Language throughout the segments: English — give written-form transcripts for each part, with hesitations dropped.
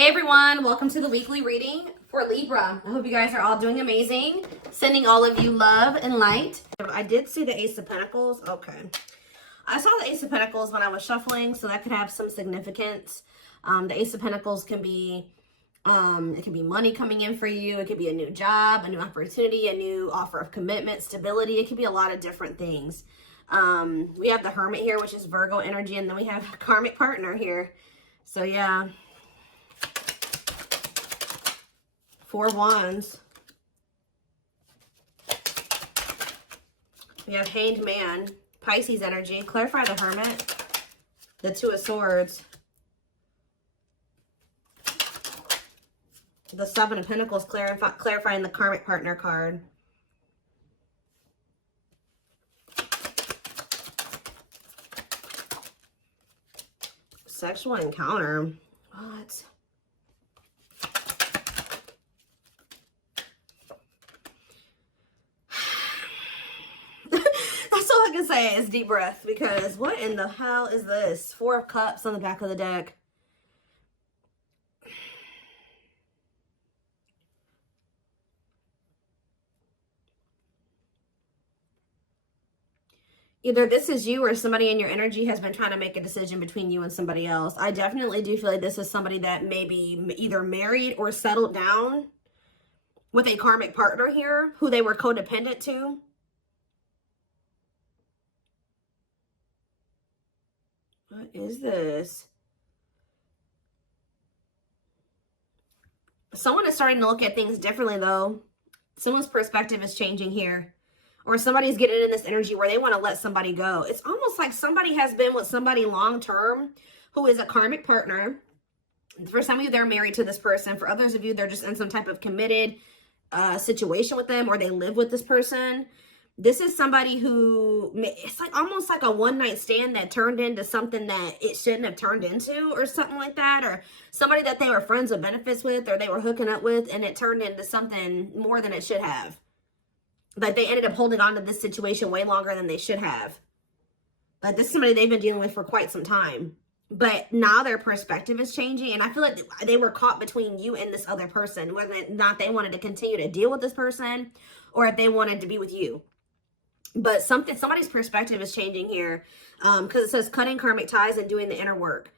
Hey everyone, welcome to the weekly reading for Libra. I hope you guys are all doing amazing. Sending all of you love and light. I did see the Ace of Pentacles. Okay. I saw the Ace of Pentacles when I was shuffling, so that could have some significance. The Ace of Pentacles can be, it can be money coming in for you. It could be a new job, a new opportunity, a new offer of commitment, stability. It could be a lot of different things. We have the Hermit here, which is Virgo energy, and then we have a karmic partner here. So yeah. 4 Wands. We have Hanged Man, Pisces energy. Clarify the Hermit. The 2 of Swords. The 7 of Pentacles, clarifying the karmic partner card. Sexual encounter. What? That's all I can say is deep breath, because what in the hell is this? 4 of Cups on the back of the deck. Either this is you or somebody in your energy has been trying to make a decision between you and somebody else. I definitely do feel like this is somebody that may be either married or settled down with a karmic partner here who they were codependent to. What is this? Someone is starting to look at things differently, though. Someone's perspective is changing here. Or somebody's getting in this energy where they want to let somebody go. It's almost like somebody has been with somebody long-term who is a karmic partner. For some of you, they're married to this person. For others of you, they're just in some type of committed situation with them, or they live with this person. This is somebody who, it's like almost like a one-night stand that turned into something that it shouldn't have turned into, or something like that. Or somebody that they were friends with benefits with, or they were hooking up with, and it turned into something more than it should have. Like they ended up holding on to this situation way longer than they should have. Like this is somebody they've been dealing with for quite some time. But now their perspective is changing. And I feel like they were caught between you and this other person. Whether or not they wanted to continue to deal with this person, or if they wanted to be with you. But somebody's perspective is changing here. Because it says cutting karmic ties and doing the inner work.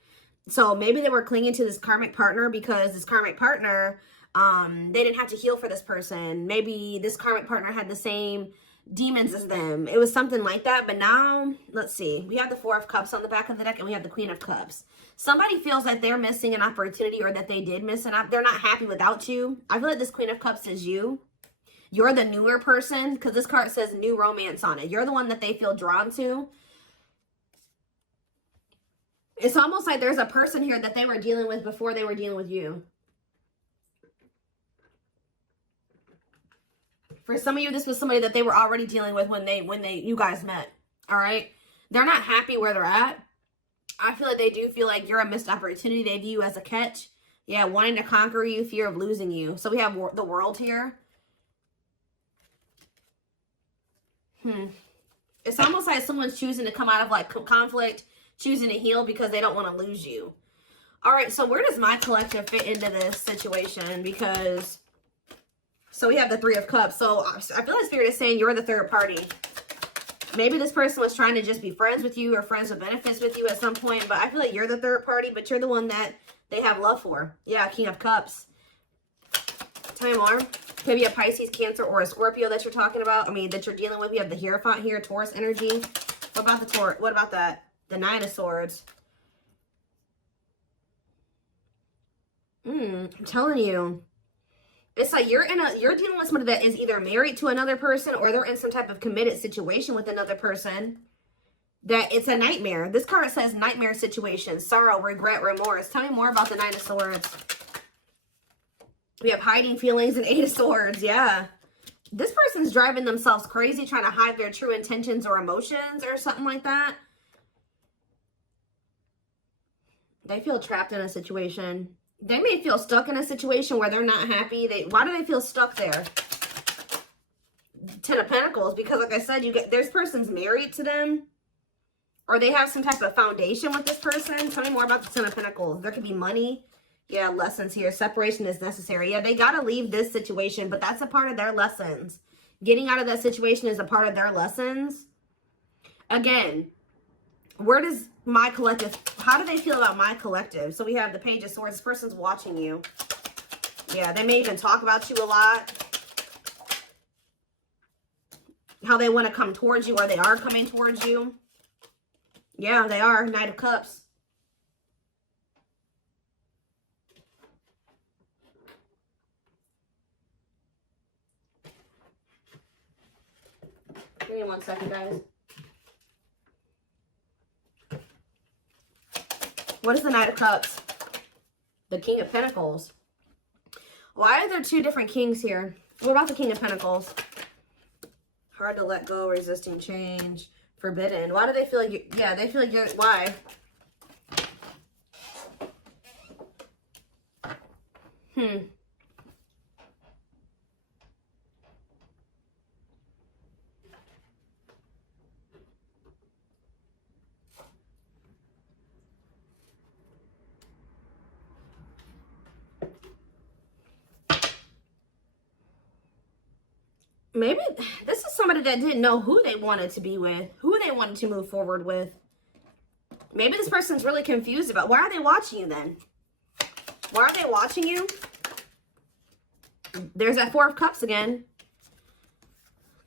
So maybe they were clinging to this karmic partner because this karmic partner, they didn't have to heal for this person. Maybe this karmic partner had the same demons as them. It was something like that. But now, let's see. We have the 4 of Cups on the back of the deck, and we have the Queen of Cups. Somebody feels like they're missing an opportunity, or that they did miss an opportunity. They're not happy without you. I feel like this Queen of Cups is you. You're the newer person, because this card says new romance on it. You're the one that they feel drawn to. It's almost like there's a person here that they were dealing with before they were dealing with you. For some of you, this was somebody that they were already dealing with when you guys met. All right? They're not happy where they're at. I feel like they do feel like you're a missed opportunity. They view you as a catch. Yeah, wanting to conquer you, fear of losing you. So we have the World here. It's almost like someone's choosing to come out of like conflict, choosing to heal because they don't want to lose you. All right, so where does my collective fit into this situation? Because, so we have the 3 of Cups. So I feel like Spirit is saying you're the third party. Maybe this person was trying to just be friends with you or friends with benefits with you at some point. But I feel like you're the third party, but you're the one that they have love for. Yeah, King of Cups. Tell me more. Could be a Pisces, Cancer, or a Scorpio that you're talking about. I mean, that you're dealing with. We have the Hierophant here, Taurus energy. What about the Taurus? What about that? The 9 of Swords. I'm telling you. It's like you're dealing with somebody that is either married to another person, or they're in some type of committed situation with another person. That it's a nightmare. This card says nightmare situation, sorrow, regret, remorse. Tell me more about the 9 of Swords. We have hiding feelings and 8 of Swords. Yeah. This person's driving themselves crazy, trying to hide their true intentions or emotions or something like that. They feel trapped in a situation. They may feel stuck in a situation where they're not happy. Why do they feel stuck there? 10 of Pentacles. Because like I said, this person's married to them. Or they have some type of foundation with this person. Tell me more about the 10 of Pentacles. There could be money Yeah, lessons here. Separation is necessary. Yeah, they got to leave this situation, but that's a part of their lessons. Getting out of that situation is a part of their lessons. Again, where does my collective, how do they feel about my collective? So we have the Page of Swords. This person's watching you. Yeah, they may even talk about you a lot. How they want to come towards you, or they are coming towards you. Yeah, they are. Knight of Cups. Give me 1 second, guys. What is the Knight of Cups? The King of Pentacles. Why are there two different kings here? What about the King of Pentacles? Hard to let go, resisting change, forbidden. Why do they feel like you, yeah, they feel like you're, why? Maybe this is somebody that didn't know who they wanted to be with, who they wanted to move forward with. Maybe this person's really confused about, why are they watching you then? Why are they watching you? There's that Four of Cups again.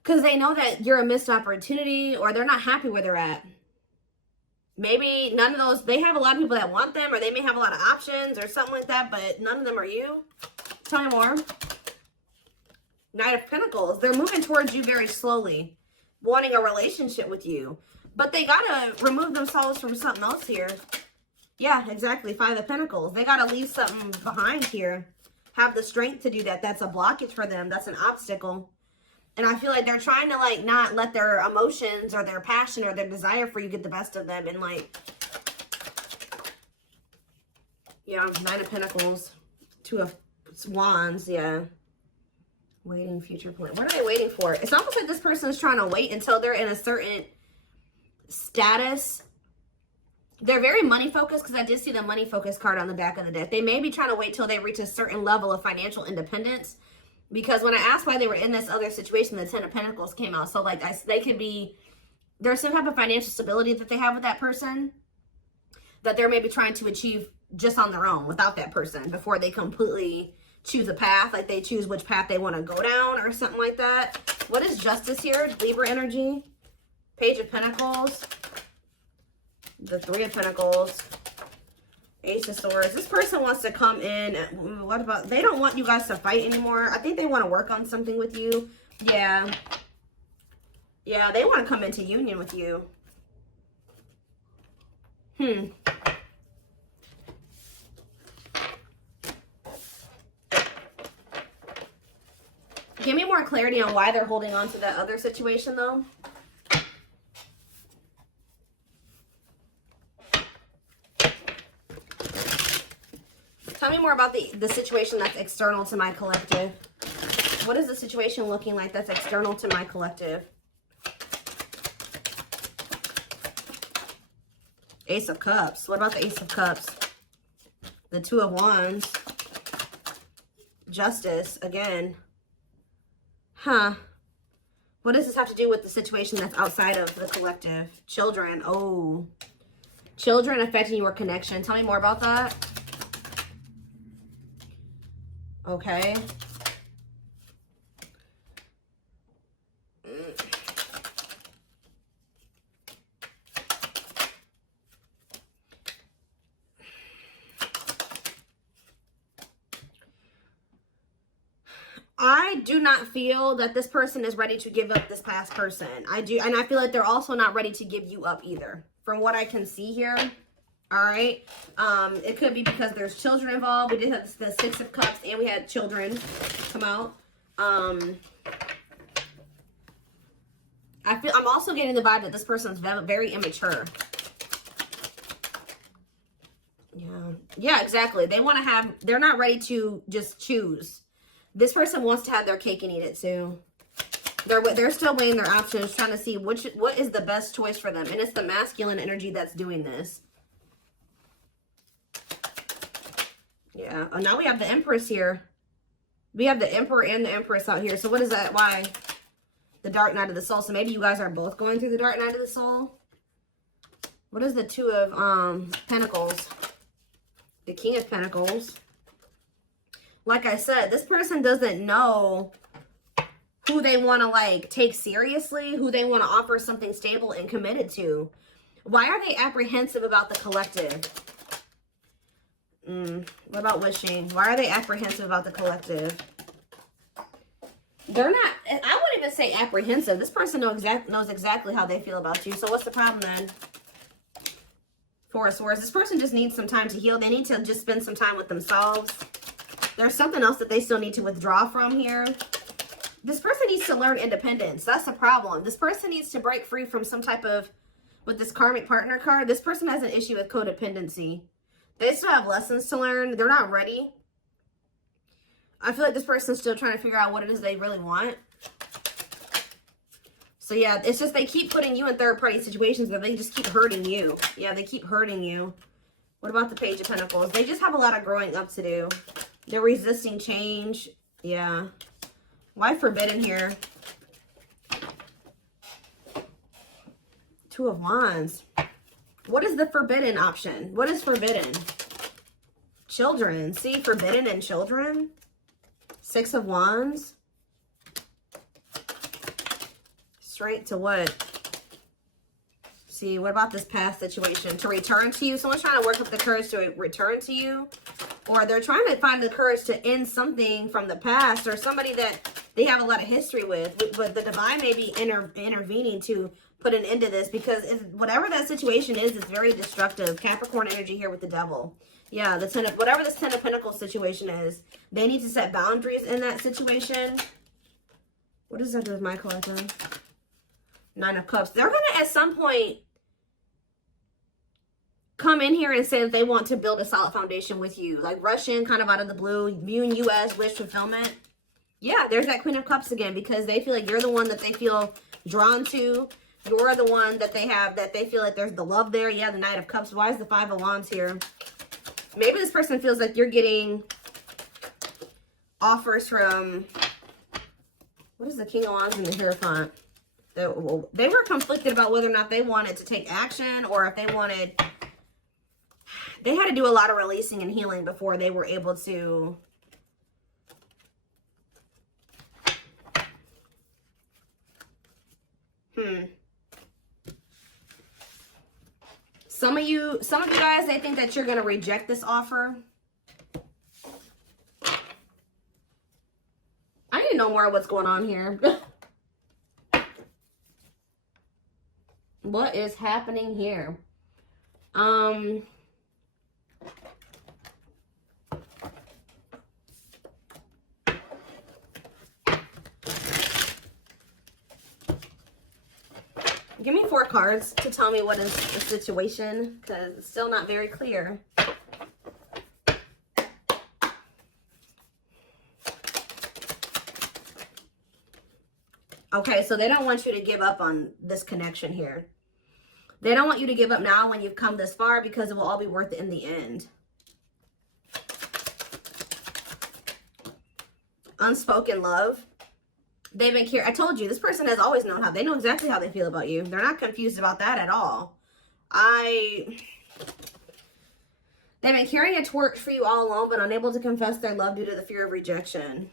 Because they know that you're a missed opportunity, or they're not happy where they're at. Maybe none of those, they have a lot of people that want them, or they may have a lot of options or something like that, but none of them are you. Tell me more. Knight of Pentacles. They're moving towards you very slowly, wanting a relationship with you. But they got to remove themselves from something else here. Yeah, exactly. Five of Pentacles. They got to leave something behind here. Have the strength to do that. That's a blockage for them. That's an obstacle. And I feel like they're trying to, like, not let their emotions or their passion or their desire for you get the best of them. And, like, yeah, Nine of Pentacles. Two of Wands, yeah. Waiting, future plan. What are they waiting for? It's almost like this person is trying to wait until they're in a certain status. They're very money focused, because I did see the money focused card on the back of the deck. They may be trying to wait till they reach a certain level of financial independence. Because when I asked why they were in this other situation, the Ten of Pentacles came out. So, like, they could be, there's some type of financial stability that they have with that person that they're maybe trying to achieve just on their own without that person before they completely choose a path. Like, they choose which path they want to go down or something like that. What is Justice here? Libra energy. Page of Pentacles. The Three of Pentacles. Ace of Swords. This person wants to come in. What about, they don't want you guys to fight anymore. I think they want to work on something with you. Yeah. Yeah, they want to come into union with you. Give me more clarity on why they're holding on to that other situation, though. Tell me more about the situation that's external to my collective. What is the situation looking like that's external to my collective? Ace of Cups. What about the Ace of Cups? The Two of Wands. Justice again. What does this have to do with the situation that's outside of the collective? Children. Oh. Children affecting your connection. Tell me more about that. Okay. I do not feel that this person is ready to give up this past person. I do, and I feel like they're also not ready to give you up either, from what I can see here. All right. It could be because there's children involved. We did have the Six of Cups, and we had children come out. I'm also getting the vibe that this person's very immature. Yeah, exactly. They want to have, they're not ready to just choose. This person wants to have their cake and eat it too. They're still weighing their options, trying to see what is the best choice for them. And it's the masculine energy that's doing this. Yeah. Oh, now we have the Empress here. We have the Emperor and the Empress out here. So what is that? Why? The Dark Night of the Soul. So maybe you guys are both going through the Dark Night of the Soul. What is the Two of Pentacles? The King of Pentacles. Like I said, this person doesn't know who they want to like take seriously, who they want to offer something stable and committed to. Why are they apprehensive about the collective? What about wishing? Why are they apprehensive about the collective? They're not, I wouldn't even say apprehensive. This person knows exactly how they feel about you. So what's the problem then? Four of Swords. This person just needs some time to heal. They need to just spend some time with themselves. There's something else that they still need to withdraw from here. This person needs to learn independence. That's the problem. This person needs to break free from some type of, with this karmic partner card, this person has an issue with codependency. They still have lessons to learn. They're not ready. I feel like this person's still trying to figure out what it is they really want. So yeah, it's just they keep putting you in third-party situations where they just keep hurting you. Yeah, they keep hurting you. What about the Page of Pentacles? They just have a lot of growing up to do. They're resisting change. Yeah. Why forbidden here? Two of Wands. What is the forbidden option? What is forbidden? Children. See, forbidden and children. Six of Wands. Straight to what? See, what about this past situation? To return to you. Someone's trying to work up the courage to return to you. Or they're trying to find the courage to end something from the past. Or somebody that they have a lot of history with. But the divine may be intervening to put an end to this. Because whatever that situation is, it's very destructive. Capricorn energy here with the Devil. Yeah, the Ten of, whatever this Ten of Pentacles situation is, they need to set boundaries in that situation. What does that do with my collective? Nine of Cups. They're going to, at some point, come in here and say that they want to build a solid foundation with you. Like rush in kind of out of the blue. You and you as wish fulfillment. Yeah, there's that Queen of Cups again. Because they feel like you're the one that they feel drawn to. You're the one that they have, that they feel like there's the love there. Yeah, the Knight of Cups. Why is the Five of Wands here? Maybe this person feels like you're getting offers from, what is the King of Wands and the Hierophant? They were conflicted about whether or not they wanted to take action or if they wanted, they had to do a lot of releasing and healing before they were able to Some of you guys, they think that you're going to reject this offer. I need to know more of what's going on here. What is happening here? Give me 4 cards to tell me what is the situation, because it's still not very clear. Okay, so they don't want you to give up on this connection here. They don't want you to give up now when you've come this far, because it will all be worth it in the end. Unspoken love. They've been I told you, this person has always known how. They know exactly how they feel about you. They're not confused about that at all. They've been carrying a torch for you all along, but unable to confess their love due to the fear of rejection.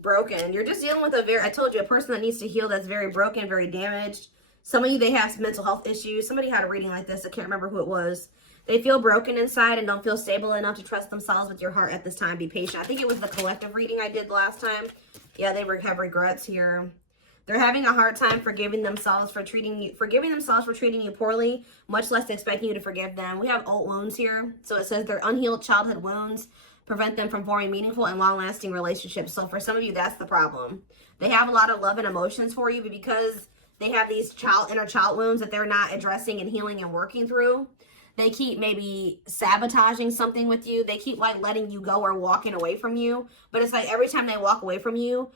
Broken. You're just dealing with I told you, a person that needs to heal, that's very broken, very damaged. Some of you, they have some mental health issues. Somebody had a reading like this. I can't remember who it was. They feel broken inside and don't feel stable enough to trust themselves with your heart at this time. Be patient. I think it was the collective reading I did last time. Yeah, they have regrets here. They're having a hard time forgiving themselves for treating you poorly, much less expecting you to forgive them. We have old wounds here. So it says their unhealed childhood wounds prevent them from forming meaningful and long-lasting relationships. So for some of you, that's the problem. They have a lot of love and emotions for you, but because they have these inner child wounds that they're not addressing and healing and working through, they keep maybe sabotaging something with you. They keep like letting you go or walking away from you. But it's like every time they walk away from you,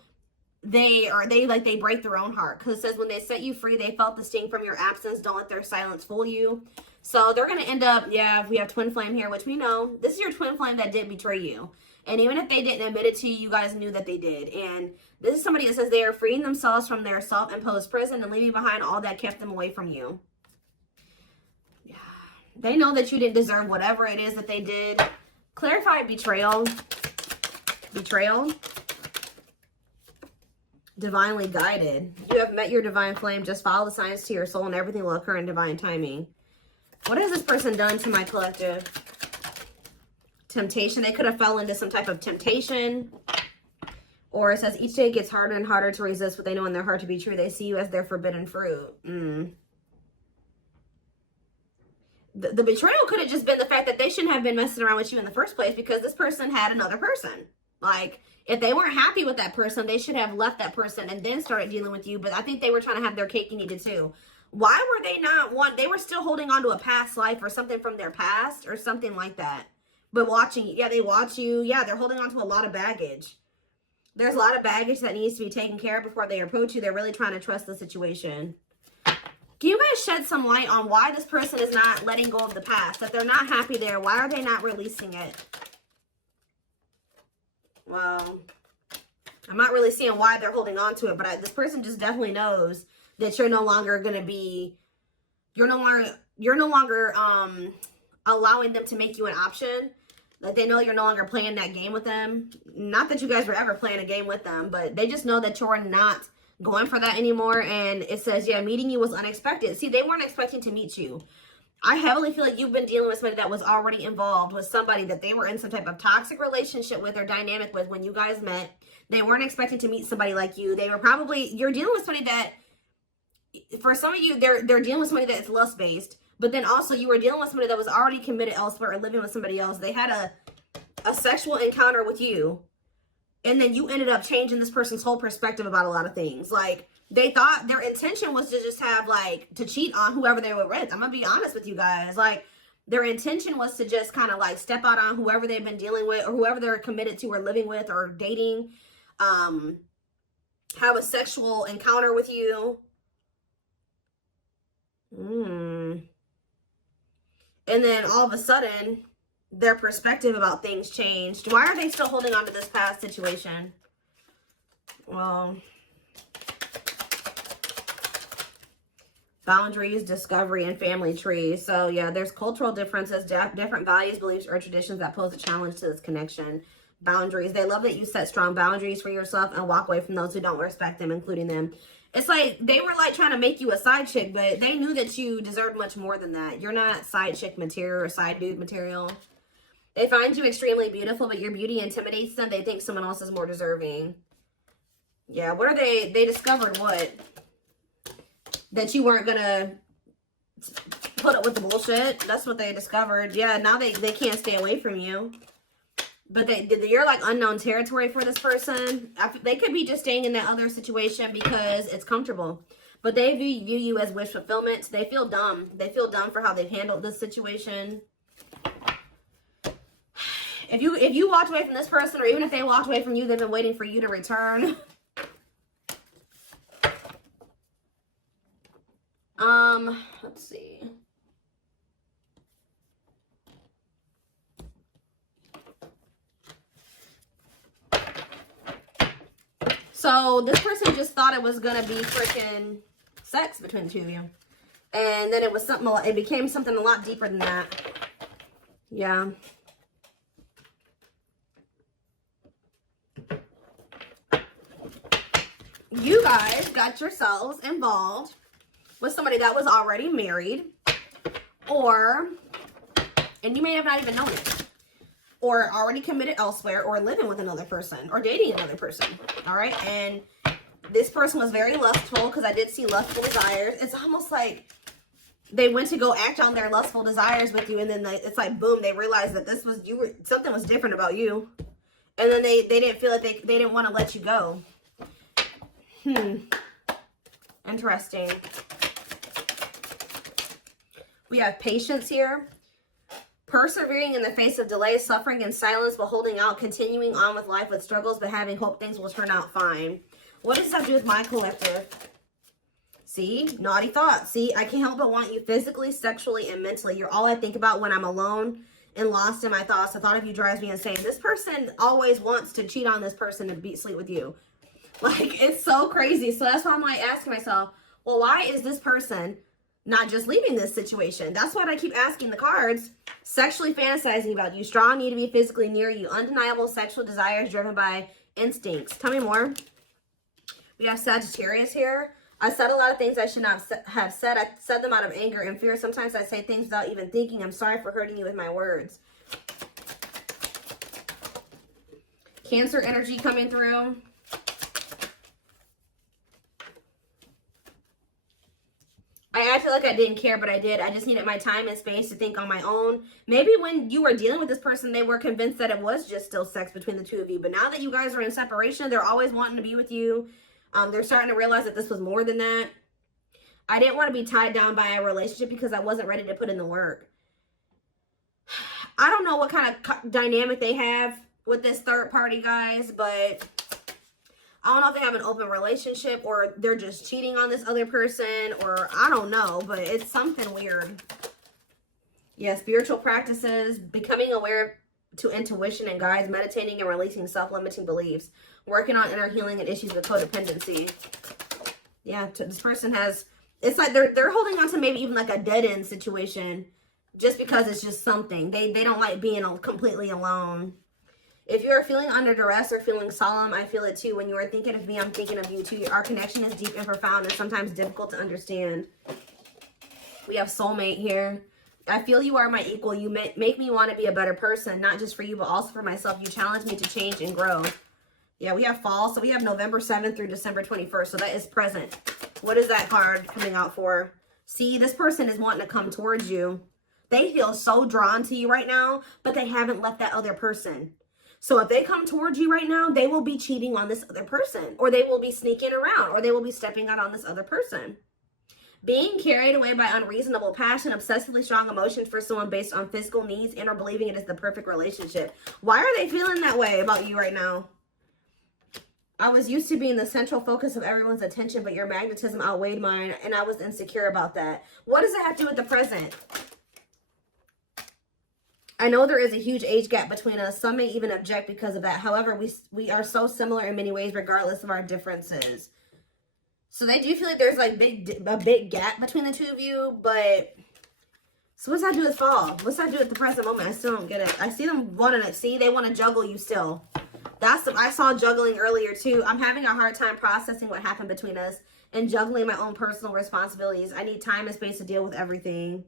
they break their own heart. Because it says when they set you free, they felt the sting from your absence. Don't let their silence fool you. So they're going to end up, yeah, we have twin flame here, which we know. This is your twin flame that did betray you. And even if they didn't admit it to you, you guys knew that they did. And this is somebody that says they are freeing themselves from their self-imposed prison and leaving behind all that kept them away from you. Yeah. They know that you didn't deserve whatever it is that they did. Clarify betrayal. Betrayal. Divinely guided. You have met your divine flame. Just follow the signs to your soul and everything will occur in divine timing. What has this person done to my collective? Temptation. They could have fell into some type of temptation. Or it says each day gets harder and harder to resist what they know in their heart to be true. They see you as their forbidden fruit. The betrayal could have just been the fact that they shouldn't have been messing around with you in the first place because this person had another person. Like, if they weren't happy with that person, they should have left that person and then started dealing with you. But I think they were trying to have their cake and eat it too. Why were they not they were still holding on to a past life or something from their past or something like that. But watching, yeah, they watch you. Yeah, they're holding on to a lot of baggage. There's a lot of baggage that needs to be taken care of before they approach you. They're really trying to trust the situation. Can you guys shed some light on why this person is not letting go of the past? That they're not happy there. Why are they not releasing it? Well, I'm not really seeing why they're holding on to it, but this person just definitely knows that you're no longer going to be, you're no longer allowing them to make you an option. Like, they know you're no longer playing that game with them. Not that you guys were ever playing a game with them, but they just know that you're not going for that anymore. And it says, yeah, meeting you was unexpected. See, they weren't expecting to meet you. I heavily feel like you've been dealing with somebody that was already involved with somebody that they were in some type of toxic relationship with or dynamic with when you guys met. They weren't expecting to meet somebody like you. They were probably, you're dealing with somebody that, for some of you, they're dealing with somebody that's lust-based. But then also you were dealing with somebody that was already committed elsewhere or living with somebody else. They had a sexual encounter with you. And then you ended up changing this person's whole perspective about a lot of things. Like, they thought their intention was to just have, like, to cheat on whoever they were with. I'm going to be honest with you guys. Like, their intention was to just kind of, like, step out on whoever they've been dealing with or whoever they're committed to or living with or dating. Have a sexual encounter with you. And then all of a sudden, their perspective about things changed. Why are they still holding on to this past situation? Well, boundaries, discovery, and family trees. So yeah, there's cultural differences, different values, beliefs, or traditions that pose a challenge to this connection. Boundaries. They love that you set strong boundaries for yourself and walk away from those who don't respect them, including them. It's like they were like trying to make you a side chick, but they knew that you deserved much more than that. You're not side chick material or side dude material. They find you extremely beautiful, but your beauty intimidates them. They think someone else is more deserving. Yeah, what are they? They discovered what? That you weren't going to put up with the bullshit. That's what they discovered. Yeah, now they can't stay away from you. But you're like unknown territory for this person. They could be just staying in that other situation because it's comfortable. But they view you as wish fulfillment. They feel dumb. They feel dumb for how they've handled this situation. If you walked away from this person, or even if they walked away from you, they've been waiting for you to return. Let's see. So this person just thought it was gonna be freaking sex between the two of you, and then it was something. It became something a lot deeper than that. Yeah. You guys got yourselves involved with somebody that was already married, and you may have not even known it, or already committed elsewhere, or living with another person, or dating another person, all right? And this person was very lustful, because I did see lustful desires. It's almost like they went to go act on their lustful desires with you, and then it's like, boom, they realized that something was different about you, and then they didn't feel like they didn't want to let you go. Interesting. We have patience here. Persevering in the face of delay, suffering, and silence, but holding out, continuing on with life with struggles, but having hope things will turn out fine. What does that do with my collective? See, naughty thoughts. See, I can't help but want you physically, sexually, and mentally. You're all I think about when I'm alone and lost in my thoughts. The thought of you drives me insane. This person always wants to cheat on this person and sleep with you. Like, it's so crazy. So that's why I'm like asking myself, well, why is this person not just leaving this situation? That's what I keep asking the cards. Sexually fantasizing about you. Strong need to be physically near you. Undeniable sexual desires driven by instincts. Tell me more. We have Sagittarius here. I said a lot of things I should not have said. I said them out of anger and fear. Sometimes I say things without even thinking. I'm sorry for hurting you with my words. Cancer energy coming through. I acted like I didn't care, but I did. I just needed my time and space to think on my own. Maybe when you were dealing with this person, they were convinced that it was just still sex between the two of you. But now that you guys are in separation, they're always wanting to be with you. They're starting to realize that this was more than that. I didn't want to be tied down by a relationship because I wasn't ready to put in the work. I don't know what kind of dynamic they have with this third party, guys, but I don't know if they have an open relationship or they're just cheating on this other person, or I don't know, but it's something weird. Yeah, spiritual practices, becoming aware to intuition and guides, meditating and releasing self-limiting beliefs, working on inner healing and issues with codependency. Yeah, this person has, it's like they're holding on to maybe even like a dead-end situation just because it's just something. They don't like being completely alone. If you're feeling under duress or feeling solemn, I feel it too. When you are thinking of me, I'm thinking of you too. Our connection is deep and profound and sometimes difficult to understand. We have soulmate here. I feel you are my equal. You make me want to be a better person, not just for you, but also for myself. You challenge me to change and grow. Yeah, we have fall. So we have November 7th through December 21st. So that is present. What is that card coming out for? See, this person is wanting to come towards you. They feel so drawn to you right now, but they haven't left that other person. So if they come towards you right now, they will be cheating on this other person, or they will be sneaking around, or they will be stepping out on this other person. Being carried away by unreasonable passion, obsessively strong emotions for someone based on physical needs, and or believing it is the perfect relationship. Why are they feeling that way about you right now? I was used to being the central focus of everyone's attention, but your magnetism outweighed mine, and I was insecure about that. What does it have to do with the present? I know there is a huge age gap between us. Some may even object because of that. However, we are so similar in many ways, regardless of our differences. So they do feel like there's like a big gap between the two of you, but so what's that do with fall? What's that do with the present moment? I still don't get it. I see them wanting to see, they want to juggle you still. I saw juggling earlier too. I'm having a hard time processing what happened between us and juggling my own personal responsibilities. I need time and space to deal with everything.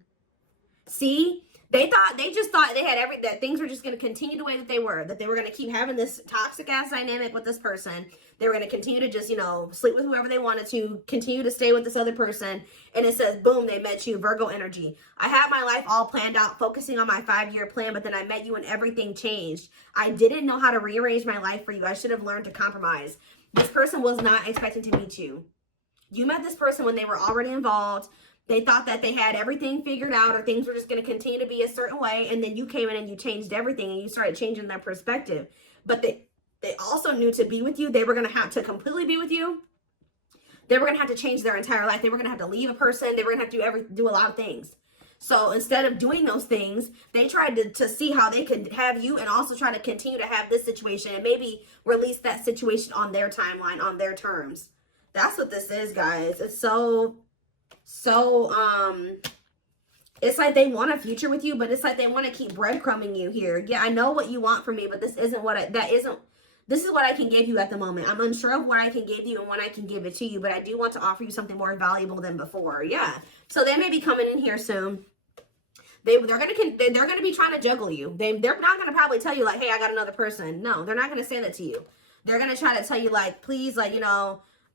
See? They just thought they had that things were just going to continue the way that they were going to keep having this toxic ass dynamic with this person. They were going to continue to just, sleep with whoever they wanted to, continue to stay with this other person. And it says, boom, they met you, Virgo energy. I had my life all planned out, focusing on my 5-year plan, but then I met you and everything changed. I didn't know how to rearrange my life for you. I should have learned to compromise. This person was not expecting to meet you. You met this person when they were already involved. They thought that they had everything figured out, or things were just going to continue to be a certain way. And then you came in and you changed everything, and you started changing their perspective. But they also knew to be with you, they were going to have to completely be with you. They were going to have to change their entire life. They were going to have to leave a person. They were going to have to do a lot of things. So instead of doing those things, they tried to see how they could have you and also try to continue to have this situation and maybe release that situation on their timeline, on their terms. That's what this is, guys. It's so it's like they want a future with you, but it's like they want to keep breadcrumbing you here. Yeah, I know what you want from me, but this isn't this is what I can give you at the moment. I'm unsure of what I can give you and when I can give it to you, but I do want to offer you something more valuable than before. Yeah. So they may be coming in here soon. They're gonna be trying to juggle you. They're not gonna probably tell you like, hey, I got another person. No, they're not gonna say that to you. They're gonna try to tell you like, please, like,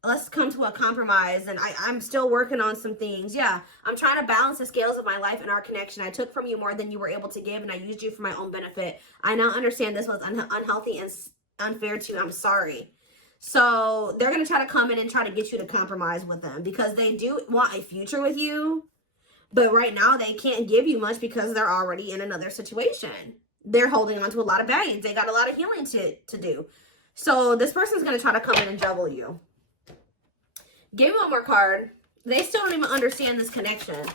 let's come to a compromise, and I'm still working on some things. Yeah, I'm trying to balance the scales of my life and our connection. I took from you more than you were able to give, and I used you for my own benefit. I now understand this was unhealthy and unfair to you. I'm sorry. So they're going to try to come in and try to get you to compromise with them because they do want a future with you. But right now they can't give you much because they're already in another situation. They're holding on to a lot of baggage. They got a lot of healing to do. So this person's going to try to come in and juggle you. Give me one more card. They still don't even understand this connection.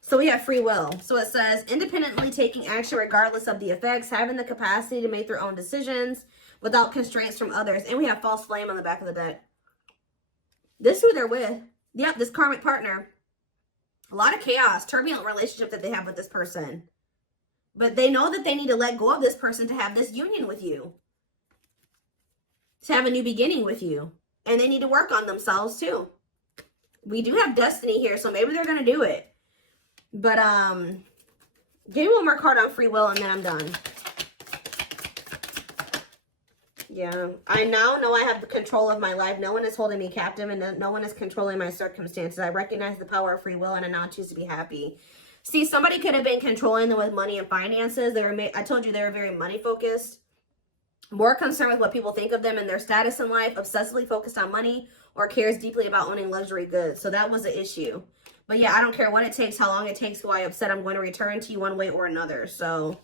So we have free will. So it says, independently taking action regardless of the effects, having the capacity to make their own decisions without constraints from others. And we have false flame on the back of the deck. This is who they're with. Yep, this karmic partner. A lot of chaos, turbulent relationship that they have with this person. But they know that they need to let go of this person to have this union with you. To have a new beginning with you. And they need to work on themselves too. We do have destiny here, so maybe they're going to do it. But, give me one more card on free will and then I'm done. Yeah, I now know I have the control of my life. No one is holding me captive and no one is controlling my circumstances. I recognize the power of free will and I now choose to be happy. See, somebody could have been controlling them with money and finances. I told you they were very money focused. More concerned with what people think of them and their status in life. Obsessively focused on money or cares deeply about owning luxury goods. So that was the issue. But yeah, I don't care what it takes, how long it takes, who I upset. I'm going to return to you one way or another. So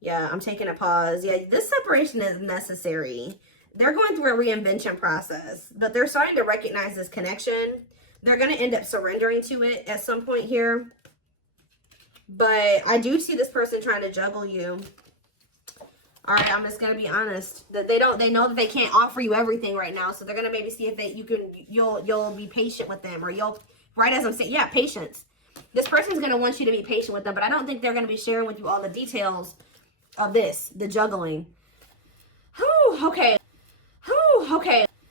yeah, I'm taking a pause. Yeah, this separation is necessary. They're going through a reinvention process, but they're starting to recognize this connection. They're going to end up surrendering to it at some point here. But I do see this person trying to juggle you. All right, I'm just going to be honest. That they know that they can't offer you everything right now, so they're going to maybe see if you'll be patient with them, or you'll, right as I'm saying, yeah, patience. This person's going to want you to be patient with them, but I don't think they're going to be sharing with you all the details of this, the juggling. Whew, okay.